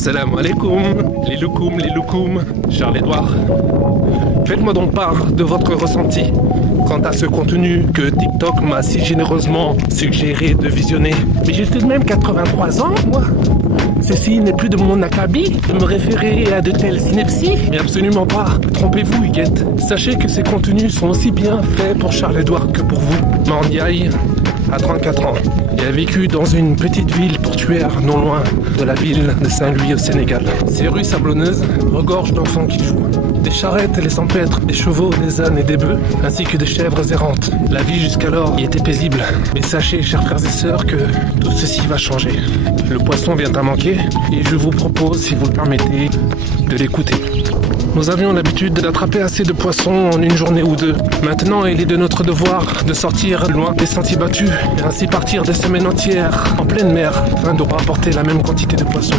Salam alaikum, les loukoum, Charles-Édouard. Faites-moi donc part de votre ressenti quant à ce contenu que TikTok m'a si généreusement suggéré de visionner. Mais j'ai tout de même 83 ans, moi. Ceci n'est plus de mon acabit de me référer à de telles synapsies. Mais absolument pas. Trompez-vous, Huguette. Sachez que ces contenus sont aussi bien faits pour Charles-Édouard que pour vous. Mandiaï a 34 ans et a vécu dans une petite ville portuaire non loin de la ville de Saint-Louis au Sénégal. Ces rues sablonneuses regorgent d'enfants qui jouent. Des charrettes et les empêtres, des chevaux, des ânes et des bœufs, ainsi que des chèvres errantes. La vie jusqu'alors y était paisible. Mais sachez, chers frères et sœurs, que tout ceci va changer. Le poisson vient à manquer et je vous propose, si vous le permettez, de l'écouter. Nous avions l'habitude d'attraper assez de poissons en une journée ou deux. Maintenant, il est de notre devoir de sortir loin des sentiers battus et ainsi partir des semaines entières en pleine mer afin de rapporter la même quantité de poissons.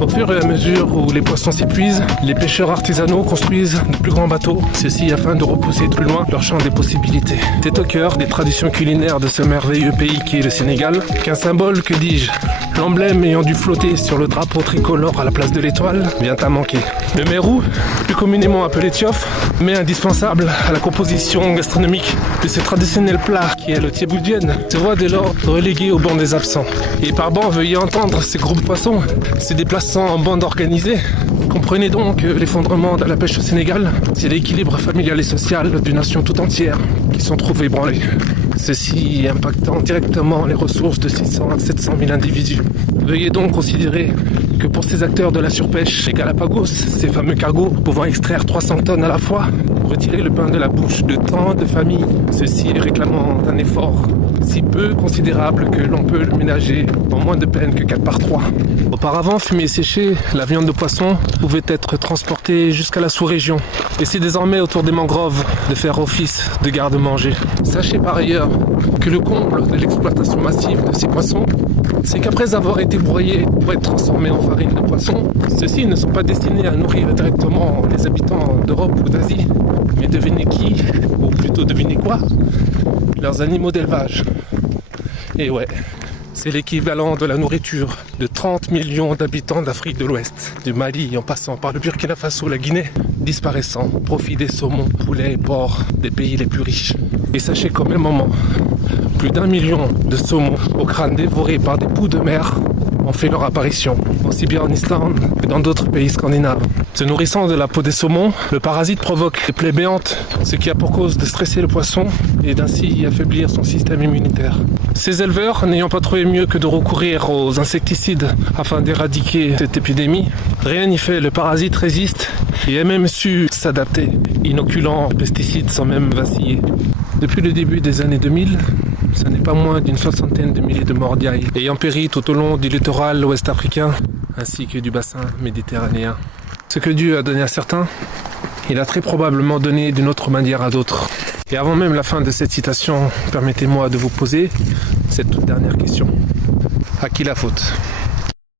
Au fur et à mesure où les poissons s'épuisent, les pêcheurs artisanaux construisent de plus grands bateaux, ceci afin de repousser plus loin leur champ des possibilités. C'est au cœur des traditions culinaires de ce merveilleux pays qui est le Sénégal qu'un symbole, que dis-je, l'emblème ayant dû flotter sur le drapeau tricolore à la place de l'étoile, vient à manquer. Le mérou, plus communément appelé tiof, mais indispensable à la composition gastronomique de ce traditionnel plat qui est le thieboudienne, se voit dès lors relégué au banc des absents. Et par banc, veuillez entendre ces groupes poissons se déplaçant en bande organisée. Comprenez donc que l'effondrement de la pêche au Sénégal, c'est l'équilibre familial et social d'une nation tout entière qui sont trouvés ébranlés. Ceci impactant directement les ressources de 600 à 700 000 individus. Veuillez donc considérer que pour ces acteurs de la surpêche, les Galapagos, ces fameux cargos pouvant extraire 300 tonnes à la fois, retirer le pain de la bouche de tant de familles, ceci réclamant un effort si peu considérable que l'on peut le ménager en moins de peine que 4 par 3. Auparavant, fumée et séchée, la viande de poisson pouvait être transportée jusqu'à la sous-région. Et c'est désormais autour des mangroves de faire office de garde-manger. Sachez par ailleurs que le comble de l'exploitation massive de ces poissons, c'est qu'après avoir été broyés pour être transformés en farine de poisson, ceux-ci ne sont pas destinés à nourrir directement les habitants d'Europe ou d'Asie, mais devinez qui, ou plutôt devinez quoi, leurs animaux d'élevage. Et ouais, c'est l'équivalent de la nourriture de 30 millions d'habitants d'Afrique de l'Ouest, du Mali en passant par le Burkina Faso, la Guinée, disparaissant au profit des saumons, poulets et porcs des pays les plus riches. Et sachez qu'au même moment, plus d'1 million de saumons au crâne dévorés par des poux de mer ont fait leur apparition, aussi bien en Islande que dans d'autres pays scandinaves. Se nourrissant de la peau des saumons, le parasite provoque des plaies béantes, ce qui a pour cause de stresser le poisson et d'ainsi affaiblir son système immunitaire. Ces éleveurs, n'ayant pas trouvé mieux que de recourir aux insecticides afin d'éradiquer cette épidémie, rien n'y fait, le parasite résiste et a même su s'adapter, inoculant pesticides sans même vaciller. Depuis le début des années 2000, ce n'est pas moins d'une 60aine de milliers de mordiailles ayant péri tout au long du littoral ouest-africain ainsi que du bassin méditerranéen. Ce que Dieu a donné à certains, il a très probablement donné d'une autre manière à d'autres. Et avant même la fin de cette citation, permettez-moi de vous poser cette toute dernière question. À qui la faute ?